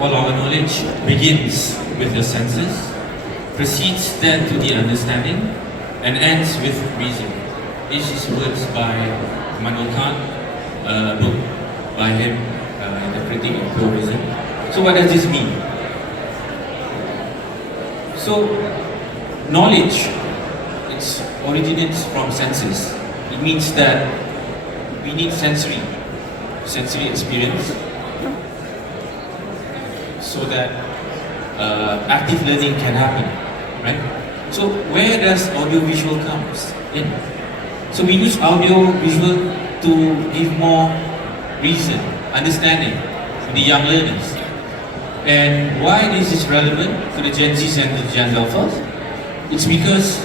All our knowledge begins with the senses, proceeds then to the understanding, and ends with reason. This is words by Immanuel Kant, a book by him in the Critique of Pure Reason. So what does this mean? So knowledge, it originates from senses. It means that we need sensory experience so that active learning can happen, right? So where does audiovisual comes in? So we use audiovisual to give more reason, understanding to the young learners. And why this is relevant to the Gen Zs and the Gen Alphas? It's because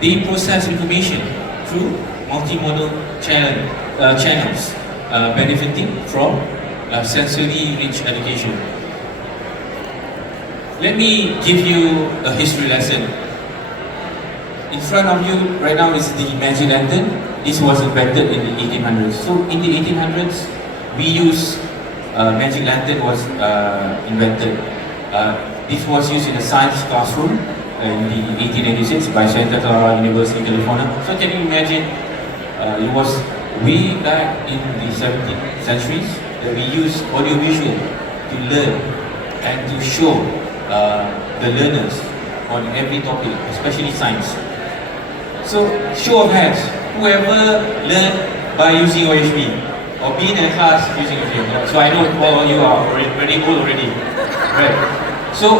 they process information through multimodal channels, benefiting from sensory-rich education. Let me give you a history lesson. In front of you right now is the magic lantern. This was invented in the 1800s. So in the 1800s, we use magic lantern was invented. This was used in a science classroom in the 1886 by Santa Clara University, California. So can you imagine? It was way back in the 17th centuries that we used audiovisual to learn and to show the learners on every topic, especially science. So, show of hands, whoever learned by using OHP or been in a class using OHP. So I know all of you are already old already. Right. So,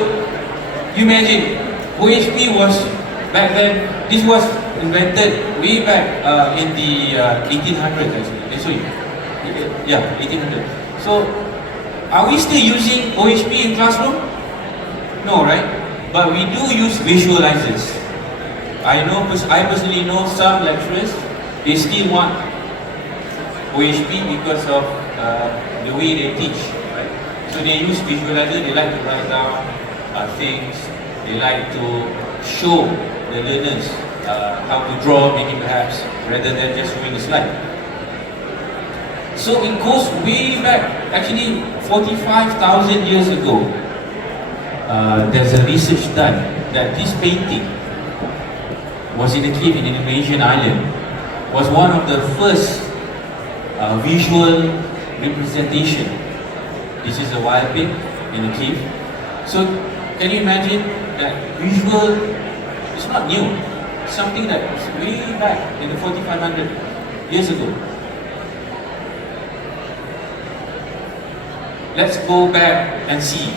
you imagine, OHP was back then, this was invented way back in the 1800s actually. So, yeah, 1800. So, are we still using OHP in classroom? No, right? But we do use visualizers. I personally know some lecturers, they still want OHP because of the way they teach, right? So they use visualizer, they like to write down things, they like to show the learners how to draw, maybe perhaps, rather than just showing the slide. So it goes way back, actually 45,000 years ago. There's a research done that this painting was in a cave in an Indonesian island, was one of the first visual representation. This is a wild pig in a cave. So can you imagine that visual is not new, it's something that was way back in the 4500 years ago. Let's go back and see.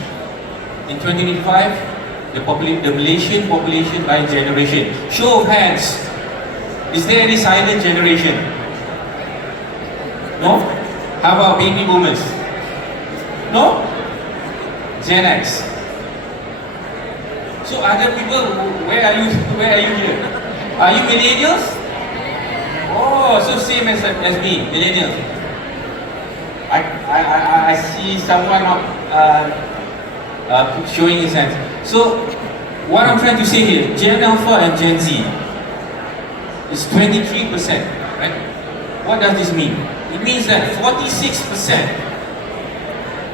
In 2025, the Malaysian population by generation. Show of hands. Is there any silent generation? No? How about baby boomers? No? Gen X. So other people, where are you here? Are you millennials? Oh, so same as me, millennials. I see someone showing his hands. So, what I'm trying to say here, Gen Alpha and Gen Z is 23%, right? What does this mean? It means that 46%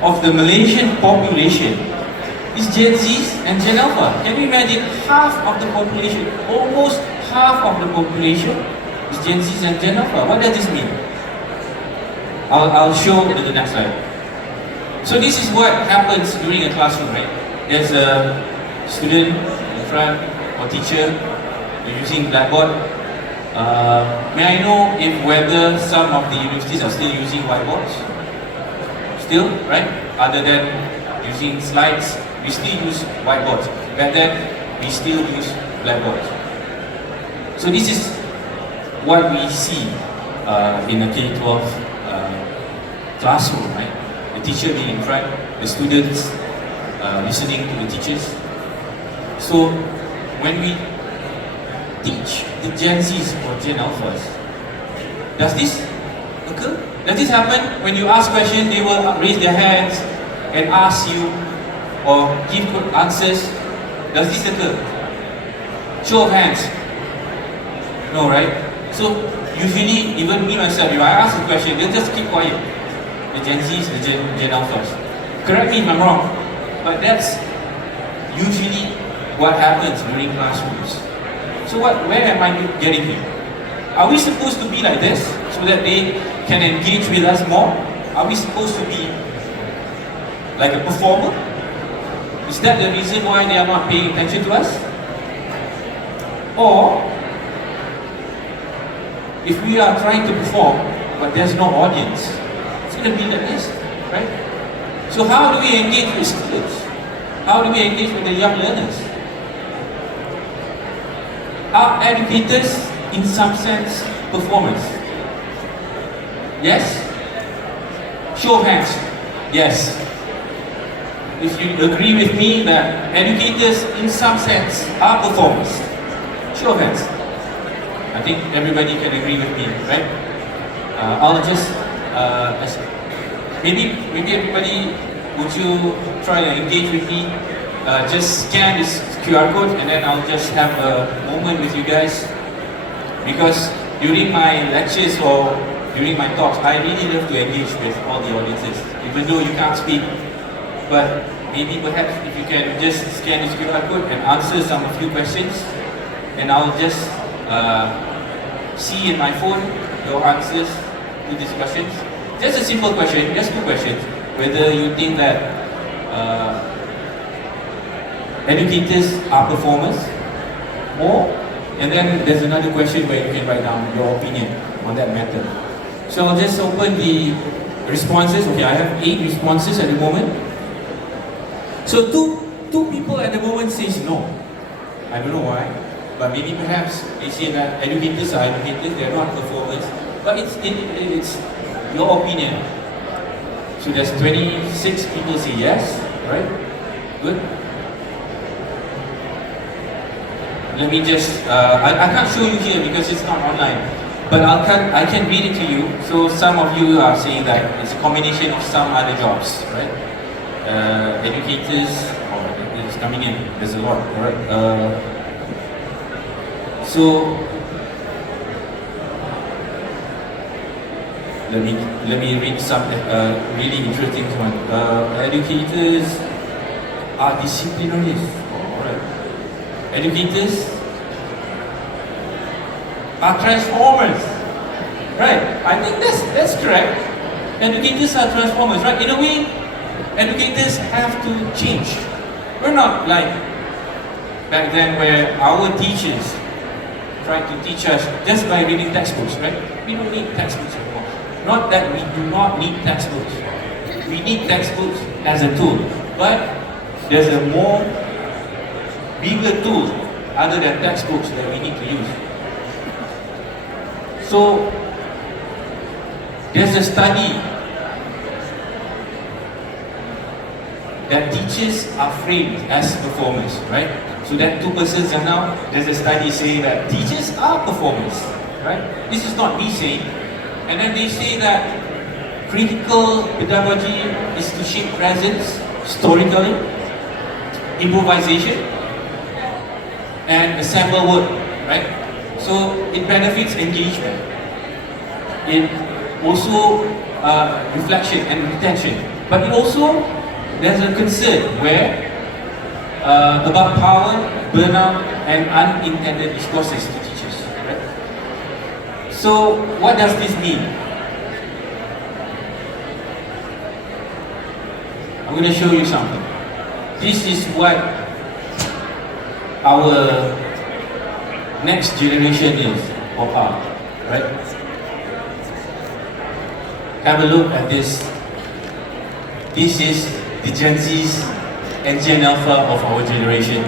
of the Malaysian population is Gen Zs and Gen Alpha. Can you imagine? Half of the population, almost half of the population is Gen Zs and Gen Alpha. What does this mean? I'll show in the next slide. So this is what happens during a classroom, right? There's a student in front or teacher using blackboard. May I know if whether some of the universities are still using whiteboards? Still, right? Other than using slides, we still use whiteboards. Back then, we still use blackboards. So this is what we see in a K-12 classroom, right? The teacher being in front, the students listening to the teachers. So when we teach the Gen Zs or Gen Alphas, does this occur? Does this happen? When you ask questions, they will raise their hands and ask you or give good answers. Does this occur? Show of hands. No, right? So usually, even me myself, if I ask a question, they'll just keep quiet. The Gen Zs, the Gen Alphas. Correct me if I'm wrong. But that's usually what happens during classrooms. So where am I getting here? Are we supposed to be like this so that they can engage with us more? Are we supposed to be like a performer? Is that the reason why they are not paying attention to us? Or, if we are trying to perform, but there's no audience, it's going to be like this, right? So how do we engage with students? How do we engage with the young learners? Are educators, in some sense, performers? Yes? Show of hands. Yes. If you agree with me that educators, in some sense, are performers. Show of hands. I think everybody can agree with me, right? I'll just, maybe everybody, would you try to engage with me? Just scan this QR code and then I'll just have a moment with you guys. Because during my lectures or during my talks, I really love to engage with all the audiences, even though you can't speak. But maybe perhaps if you can just scan this QR code and answer a few questions, and I'll just see in my phone your answers to these questions. Just a simple question, just 2 questions. Whether you think that educators are performers, or, and then there's another question where you can write down your opinion on that matter. So I'll just open the responses. Okay, I have 8 responses at the moment. So two people at the moment says no. I don't know why, but maybe perhaps they say that educators are educators, they're not performers. But it's your opinion. So there's 26 people say yes, right? Good. Let me just, I can't show you here because it's not online, but I can read it to you. So some of you are saying that it's a combination of some other jobs, right? Educators, it's coming in, there's a lot, right? So, let me read some really interesting one. Educators are disciplinarians. Educators are transformers. Right, I think that's correct. Educators are transformers, right? In a way, educators have to change. We're not like back then where our teachers tried to teach us just by reading textbooks, right? We don't need textbooks anymore. Not that we do not need textbooks. We need textbooks as a tool. But there's a more bigger tool other than textbooks that we need to use. So there's a study that teachers are framed as performers, right? So that 2 persons are now, there's a study saying that teachers are performers, right? This is not me saying. And then they say that critical pedagogy is to shape presence, storytelling, improvisation, and assemble work, right? So it benefits engagement. It also reflection and retention. But it also, there's a concern where about power, burnout, and unintended discourses to teachers, right? So what does this mean? I'm going to show you something. This is what our next generation is or are, right? Have a look at this. This is the Gen Zs and Gen Alpha of our generation.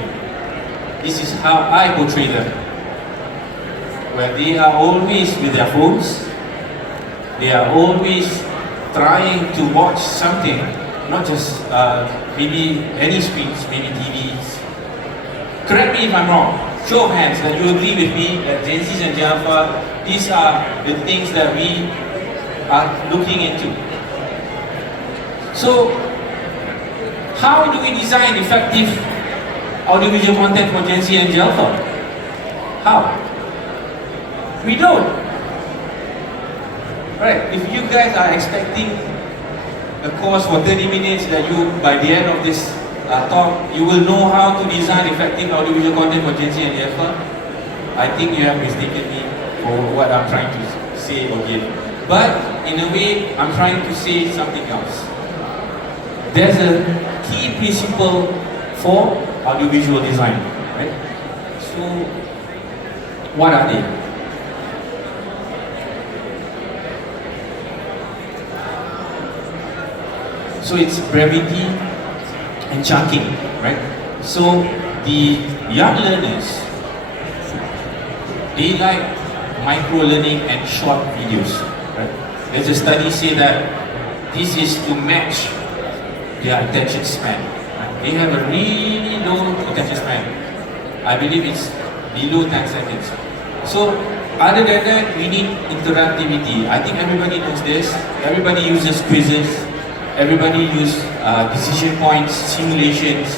This is how I portray them. Where they are always with their phones, they are always trying to watch something, not just maybe any screens, maybe TVs. Correct me if I'm wrong. Show of hands that you agree with me that Gen Zs and Gen Alpha, these are the things that we are looking into. So, how do we design effective audiovisual content for Gen Z and Gen Alpha? How? We don't. Right, if you guys are expecting a course for 30 minutes that you, by the end of this talk, you will know how to design effective audiovisual content for Gen Z and Alpha, I think you have mistaken me for what I'm trying to say or give. But in a way, I'm trying to say something else. There's a key principle for audiovisual design, right? So, what are they? So it's brevity and chunking, right? So the young learners, they like micro-learning and short videos, right? There's a study say that this is to match their attention span. Right? They have a really low attention span. I believe it's below 10 seconds. So other than that, we need interactivity. I think everybody knows this. Everybody uses quizzes. Everybody use decision points, simulations.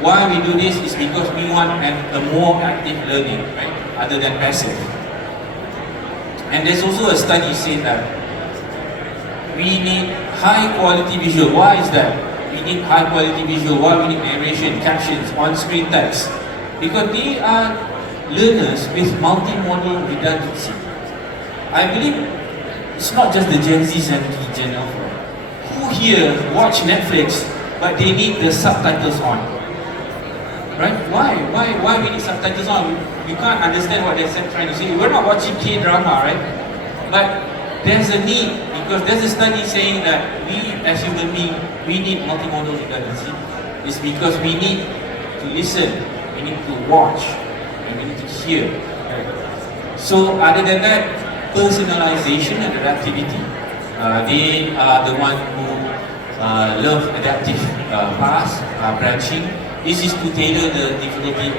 Why we do this is because we want a more active learning, right? Other than passive. And there's also a study saying that we need high quality visual. Why is that? We need high quality visual. Why we need narration, captions, on-screen text? Because they are learners with multimodal redundancy. I believe it's not just the Gen Zs and the Gen Alpha. Who here watch Netflix but they need the subtitles on? Right? Why we need subtitles on? We can't understand what they're trying to say. We're not watching K-drama, right? But there's a need, because there's a study saying that we as human beings, we need multimodal redundancy. It's because we need to listen, we need to watch, and we need to hear. Right? So other than that, personalization and adaptivity. They are the one who love adaptive paths, branching. This is to tailor the difficulty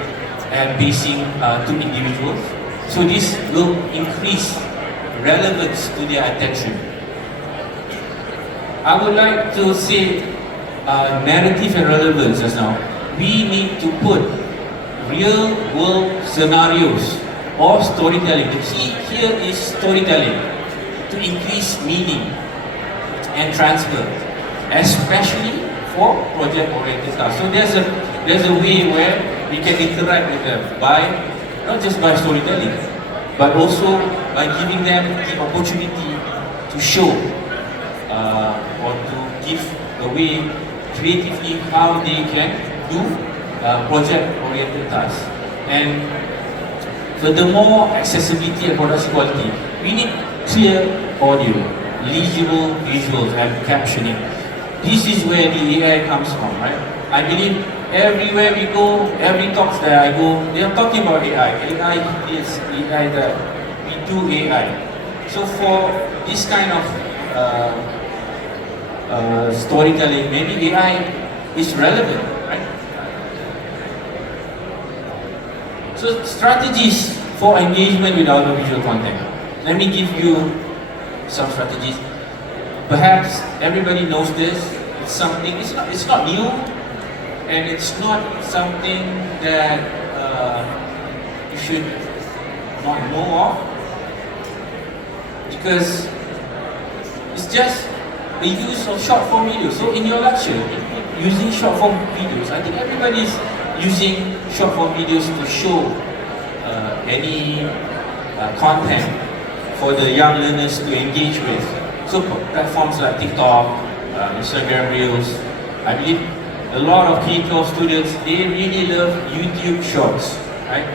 and pacing to individuals. So this will increase relevance to their attention. I would like to say narrative and relevance just now. We need to put real world scenarios or storytelling. The key here is storytelling to increase meaning and transfer, especially for project-oriented tasks. So there's a way where we can interact with them by not just by storytelling, but also by giving them the opportunity to show or to give the way creatively how they can do project-oriented tasks. And furthermore, accessibility and production quality. We need clear audio, legible visuals and captioning. This is where the AI comes from, right? I believe everywhere we go, every talks that I go, they are talking about AI. AI this, AI that. We do AI. So for this kind of storytelling, maybe AI is relevant, right? So strategies for engagement with audiovisual content. Let me give you some strategies. Perhaps everybody knows this. It's something. It's not new, and it's not something that you should not know of, because it's just the use of short form videos. So in your lecture, using short form videos, I think everybody's using short form videos to show any content for the young learners to engage with. So platforms like TikTok, Instagram Reels, I believe a lot of K-12 students, they really love YouTube Shorts, right?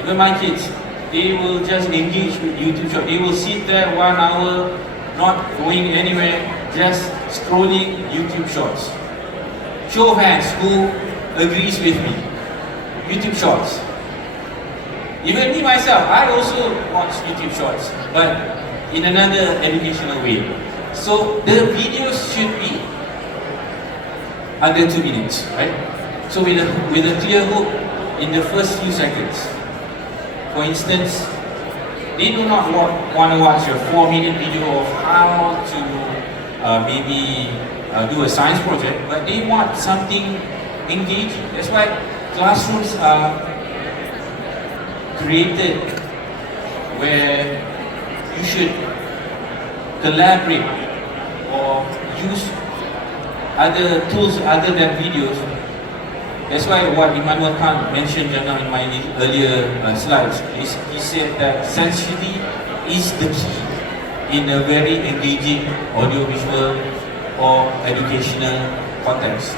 Even my kids, they will just engage with YouTube Shorts. They will sit there 1 hour, not going anywhere, just scrolling YouTube Shorts. Show of hands, who agrees with me? YouTube Shorts. Even me myself, I also watch YouTube Shorts, but in another educational way. So the videos should be under 2 minutes, right? So with a clear hook in the first few seconds. For instance, they do not want to watch a 4-minute video of how to maybe do a science project, but they want something engaging. That's why classrooms are created where you should collaborate or use other tools other than videos That's why what Immanuel Kant mentioned just now in my earlier slides is he said that sensitivity is the key in a very engaging audiovisual or educational context.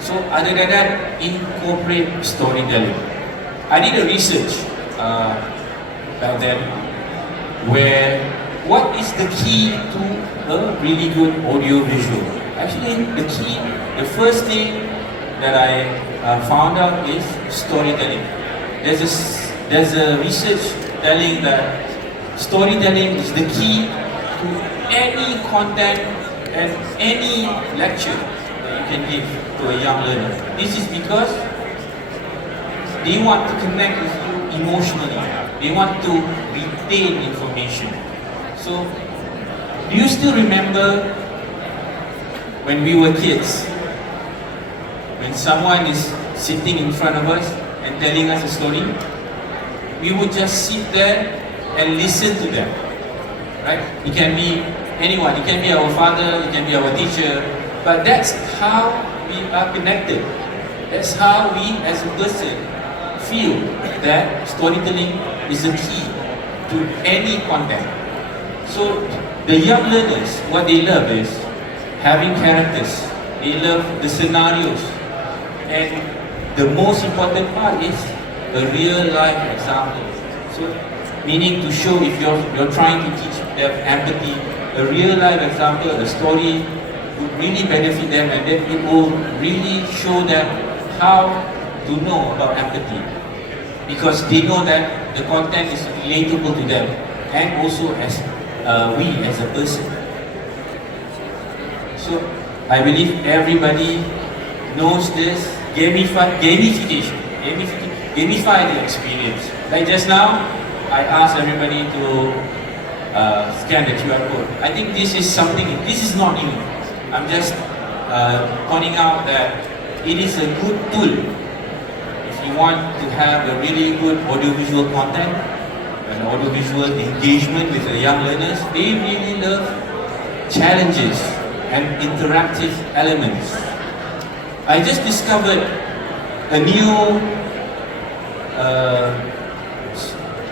So other than that, incorporate storytelling. I did a research back then where what is the key to a really good audio visual? Actually, the first thing that I found out is storytelling. There's a research telling that storytelling is the key to any content and any lecture that you can give to a young learner. This is because they want to connect with you emotionally. They want to retain information. So, do you still remember when we were kids? When someone is sitting in front of us and telling us a story, we would just sit there and listen to them. Right? It can be anyone. It can be our father, it can be our teacher. But that's how we are connected. That's how we as a person feel that storytelling is the key to any content. So the young learners, what they love is having characters. They love the scenarios. And the most important part is a real life example. So meaning to show if you're trying to teach them empathy, a real life example, a story would really benefit them, and then it will really show them how to know about empathy. Because they know that the content is relatable to them, and also as we as a person. So I believe everybody knows this. Gamification. Gamify the experience. Like just now, I asked everybody to scan the QR code. I think this is this is not new. I'm just pointing out that it is a good tool if you want to have a really good audiovisual content, an audiovisual engagement with the young learners. They really love challenges and interactive elements. I just discovered a new,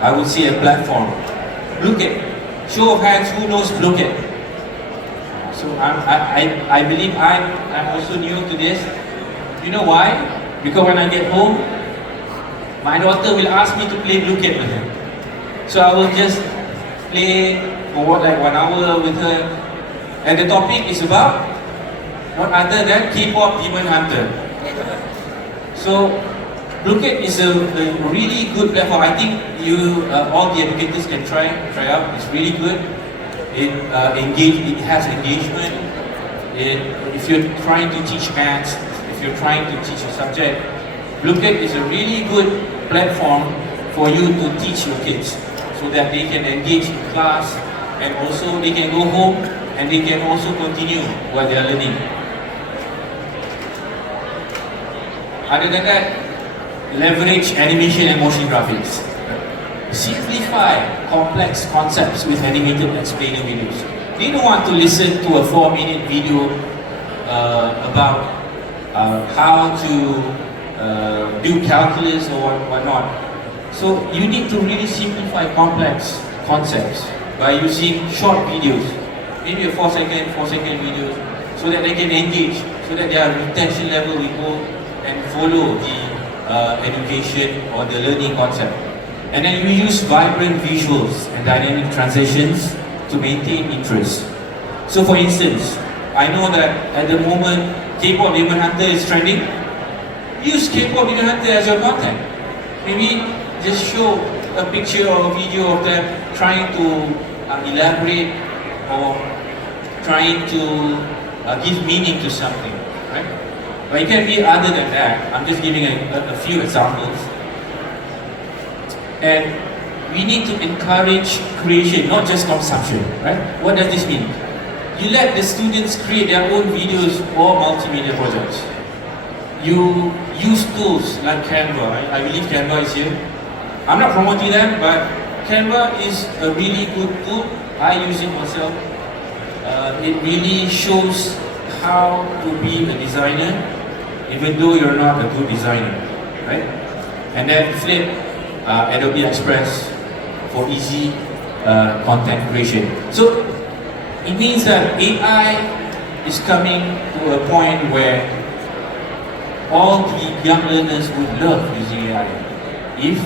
I would say a platform. Blooket. Show of hands, who knows Blooket? So I believe I'm also new to this. You know why? Because when I get home, my daughter will ask me to play Blooket with her. So I will just play for like 1 hour with her. And the topic is about not other than K-pop Demon Hunter. So, Blooket is a really good platform. I think you, all the educators can try out. It's really good. It has engagement. If you're trying to teach maths, if you're trying to teach a subject, Blooket is a really good platform for you to teach your kids, so that they can engage in class, and also they can go home and they can also continue what they are learning. Other than that, leverage animation and motion graphics. Simplify complex concepts with animated explainer videos. They don't want to listen to a 4-minute video about how to do calculus or whatnot. So you need to really simplify complex concepts by using short videos, maybe a 4-second videos, so that they can engage, so that their retention level will go and follow the education or the learning concept. And then you use vibrant visuals and dynamic transitions to maintain interest. So for instance, I know that at the moment K-pop Demon Hunter is trending. Use K-pop Demon Hunter as your content. Maybe just show a picture or a video of them trying to elaborate or trying to give meaning to something, right? But it can be other than that. I'm just giving a few examples. And we need to encourage creation, not just consumption, right? What does this mean? You let the students create their own videos or multimedia projects. You use tools like Canva. I believe Canva is here. I'm not promoting them, but Canva is a really good tool. I use it myself. It really shows how to be a designer even though you're not a good designer, right? And then flip Adobe Express for easy content creation. So it means that AI is coming to a point where all the young learners would love using AI if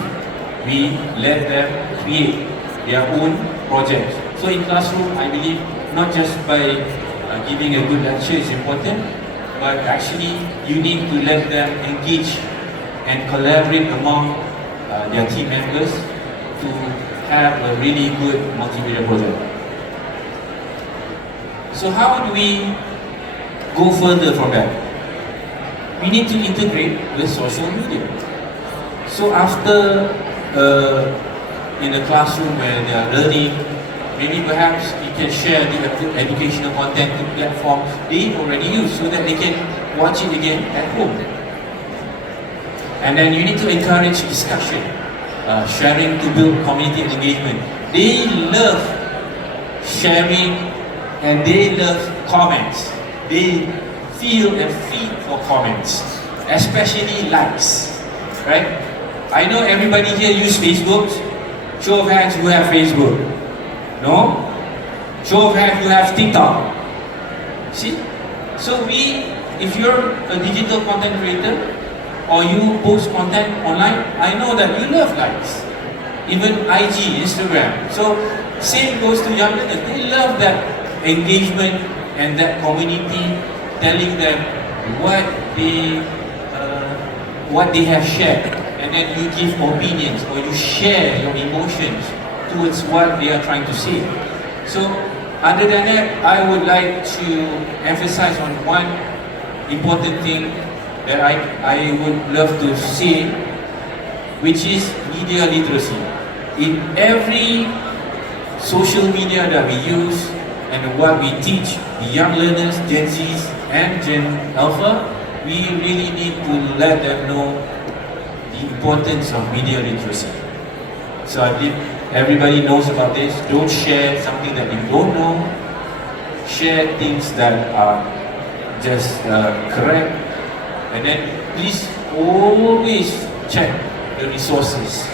we let them create their own projects. So in classroom, I believe not just by giving a good lecture is important, but actually you need to let them engage and collaborate among their team members to have a really good multimedia project. So how do we go further from that? We need to integrate with social media. So after in a classroom where they are learning, maybe perhaps you can share the educational content to platforms they already use so that they can watch it again at home. And then you need to encourage discussion, sharing to build community engagement. They love sharing and they love comments. They feel and feed for comments, especially likes, right? I know everybody here use Facebook. Show of hands who have Facebook. No? Show of hands who have TikTok. See? So if you're a digital content creator or you post content online, I know that you love likes. Even IG, Instagram. So same goes to young learners. They love that engagement and that community telling them what they have shared, and then you give opinions or you share your emotions towards what they are trying to say. So other than that, I would like to emphasize on one important thing that I would love to say, which is media literacy. In every social media that we use and what we teach the young learners, Gen Zs and Gen Alpha, we really need to let them know the importance of media literacy. So I believe everybody knows about this. Don't share something that you don't know. Share things that are just correct. And then please always check the resources.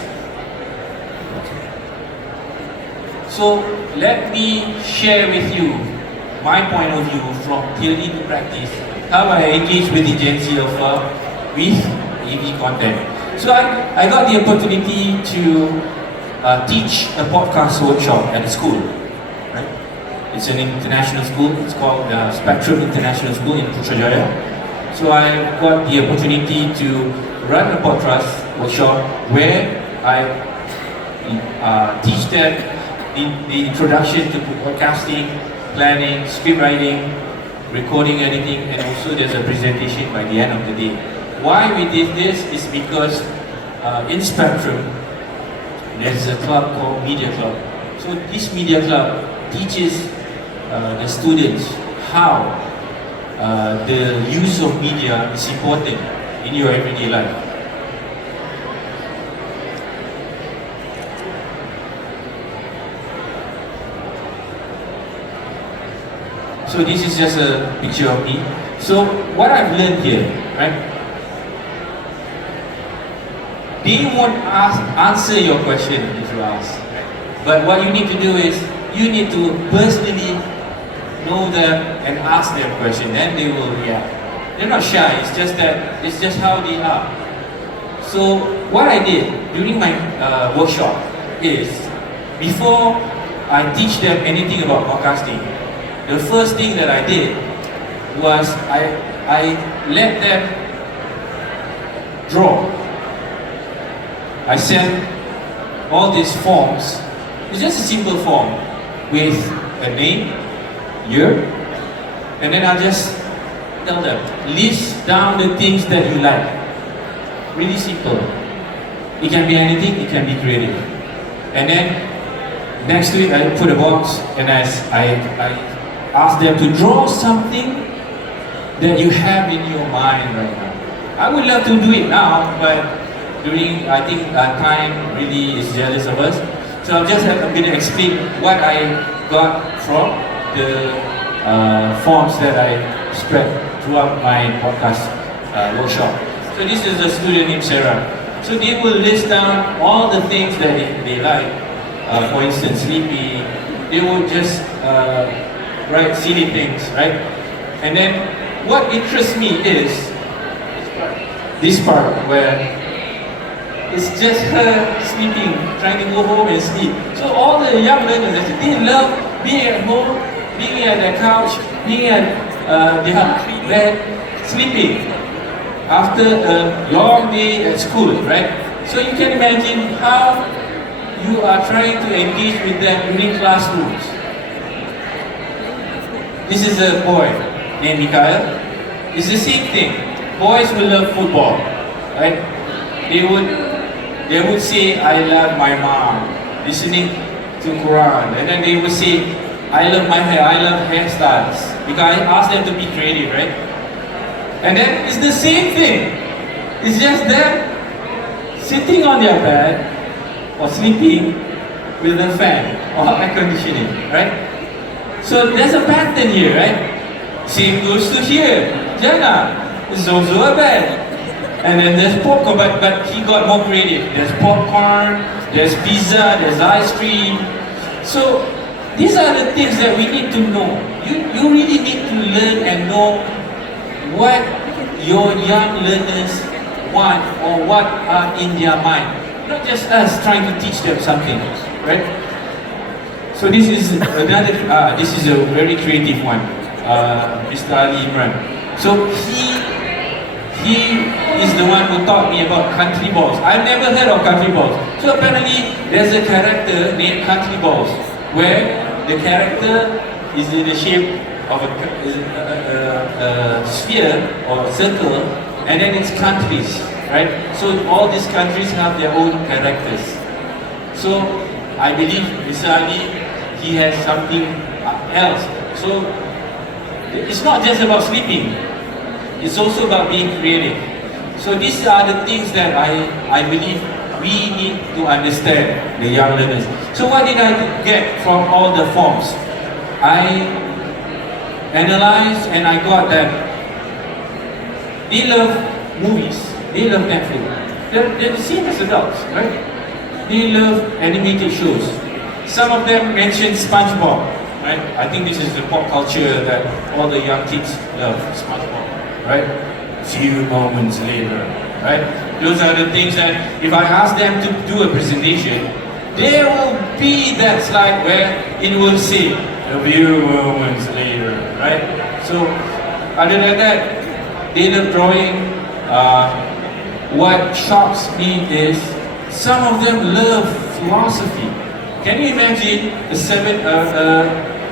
So let me share with you my point of view from theory to practice, how I engage with the Gen Z Alpha with EV content. So I got the opportunity to teach a podcast workshop at a school. Right? It's an international school. It's called Spectrum International School in Putrajaya. So I got the opportunity to run a podcast workshop where I teach them the introduction to podcasting, planning, script writing, recording, editing, and also there's a presentation by the end of the day. Why we did this is because in Spectrum, there's a club called Media Club. So this Media Club teaches the students how the use of media is important in your everyday life. So this is just a picture of me. So what I've learned here, right? They won't answer your question if you ask. Right? But what you need to do is, you need to personally know them and ask them question, then they will react. They're not shy, it's just how they are. So what I did during my workshop is, before I teach them anything about podcasting, the first thing that I did was I let them draw. I sent all these forms. It's just a simple form with a name, year, and then I'll just tell them, list down the things that you like. Really simple. It can be anything, it can be creative. And then next to it, I put a box, and as I ask them to draw something that you have in your mind right now. I would love to do it now, but during, I think time really is jealous of us. So I'm going to explain what I got from the forms that I spread throughout my podcast workshop. So this is a student named Sarah. So they will list down all the things that they like. For instance, sleeping. They would just write silly things, right? And then what interests me is this part where it's just her sleeping, trying to go home and sleep. So all the young learners, they love being at home, being at the couch, being at their bed, sleeping after a long day at school, right? So you can imagine how you are trying to engage with them during classrooms. This is a boy named Mikael. It's the same thing. Boys will love football, right? They would say, I love my mom, listening to Quran. And then they would say, I love my hair, I love hairstyles. Because I asked them to be creative, right? And then it's the same thing. It's just them sitting on their bed or sleeping with a fan or air conditioning, right? So there's a pattern here, right? Same goes to here. Jana is also a bed. And then there's popcorn, but he got more creative. There's popcorn, there's pizza, there's ice cream. So these are the things that we need to know. You really need to learn and know what your young learners want or what are in their mind. Not just us trying to teach them something, right? So this is another, this is a very creative one, Mr. Ali Imran. So he is the one who taught me about country balls. I've never heard of country balls. So apparently there's a character named country balls, where the character is in the shape of a sphere or a circle, and then it's countries, right? So all these countries have their own characters. So I believe Mr. Ali, he has something else. So it's not just about sleeping. It's also about being creative. So these are the things that I believe we need to understand, the young learners. So what did I get from all the forms? I analyzed and I got that they love movies, they love Netflix. They're the same as adults, right? They love animated shows. Some of them mentioned SpongeBob, right? I think this is the pop culture that all the young kids love, SpongeBob. Right? Few moments later, right? Those are the things that if I ask them to do a presentation, there will be that slide where it will say a few moments later, right? So other than that, they love drawing. What shocks me is some of them love philosophy. Can you imagine a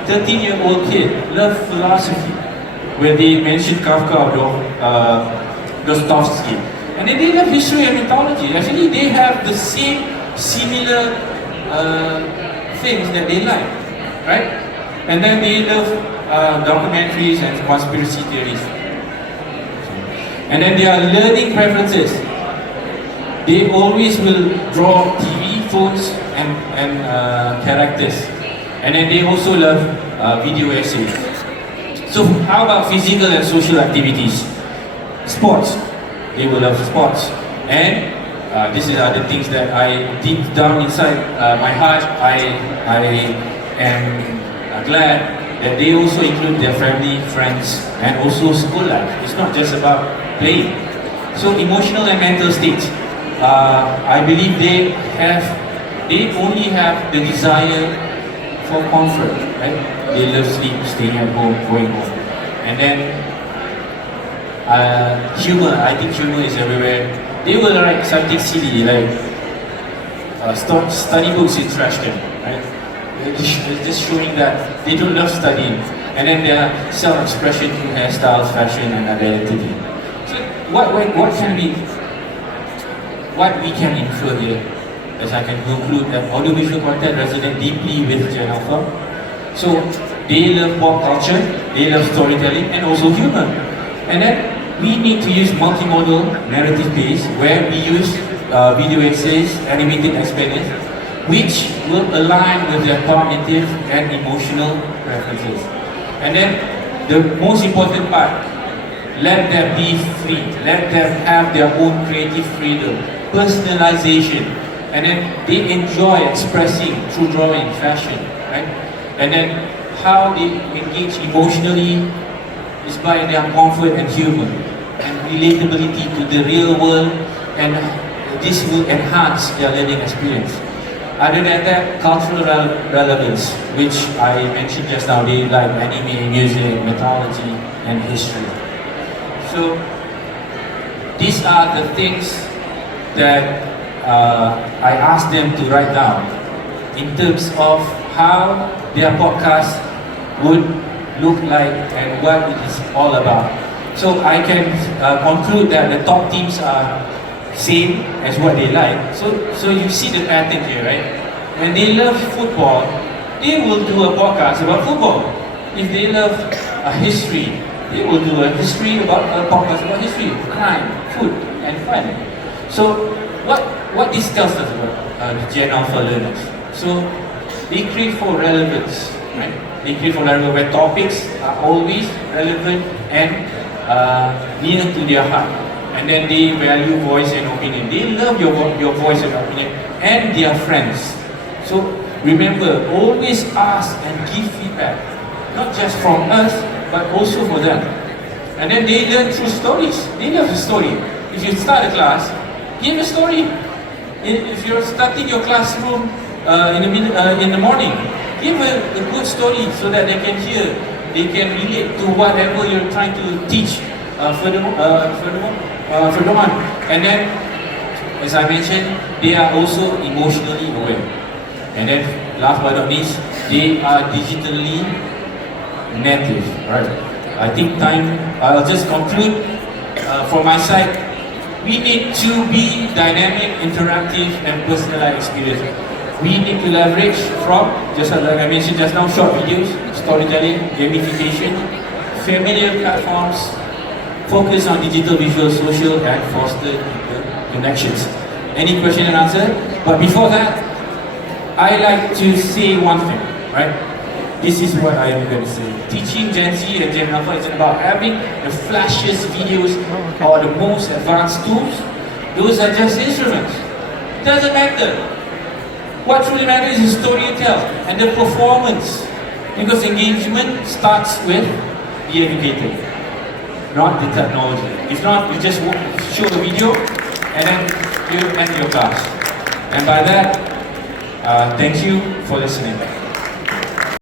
13-year-old kid love philosophy? Where they mentioned Kafka or Dostoevsky. And then they love history and mythology. Actually, they have the same similar things that they like, right? And then they love documentaries and conspiracy theories. And then their learning preferences. They always will draw TV, phones, and characters. And then they also love video essays. So how about physical and social activities? Sports. They will love sports. And these are the things that I deep down inside my heart, I am glad that they also include their family, friends, and also school life. It's not just about playing. So emotional and mental states. I believe they only have the desire for comfort, right? They love sleep, staying at home, going home. And then humor, I think humor is everywhere. They will write something silly like study books in trash can, right? It's just showing that they don't love studying. And then their self-expression through hairstyles, fashion, and identity. So what we can infer here, as I can conclude, that audiovisual content resonate deeply with Gen Alpha. So they love pop culture, they love storytelling, and also humor. And then we need to use multimodal narrative base where we use video essays, animated experience, which will align with their cognitive and emotional preferences. And then the most important part, Let them be free. Let them have their own creative freedom, personalization, and then they enjoy expressing through drawing, fashion, right? And then how they engage emotionally is by their comfort and humor and relatability to the real world, and this will enhance their learning experience. Other than that, cultural relevance, which I mentioned just now, they like anime, music, mythology, and history. So these are the things that I asked them to write down in terms of how their podcast would look like and what it is all about. So I can conclude that the top teams are same as what they like. So you see the pattern here, right? When they love football, they will do a podcast about football. If they love history, they will do a podcast about history, crime, food, and fun. So what this tells us about the Gen Alpha learners? So they crave for relevance, right? They crave for relevance where topics are always relevant and near to their heart. And then they value voice and opinion. They love your voice and opinion and their friends. So remember, always ask and give feedback, not just from us, but also for them. And then they learn through stories. They love the story. If you start a class, give a story. If you're starting your classroom in the morning, give a good story so that they can hear, they can relate to whatever you're trying to teach further on. And then, as I mentioned, they are also emotionally aware. And then, last but not least, they are digitally native. Right? I think I'll just conclude from my side. We need to be dynamic, interactive, and personalized experience. We need to leverage from, just like I mentioned just now, short videos, storytelling, gamification, familiar platforms, focus on digital, visual, social, and foster connections. Any question and answer? But before that, I like to say one thing, right? This is what I am going to say. Teaching Gen Z and Gen Alpha isn't about having the flashiest videos or the most advanced tools. Those are just instruments. It doesn't matter. What truly matters is the story you tell and the performance. Because engagement starts with the educator, not the technology. If not, you just show the video and then you end your class. And by that, thank you for listening.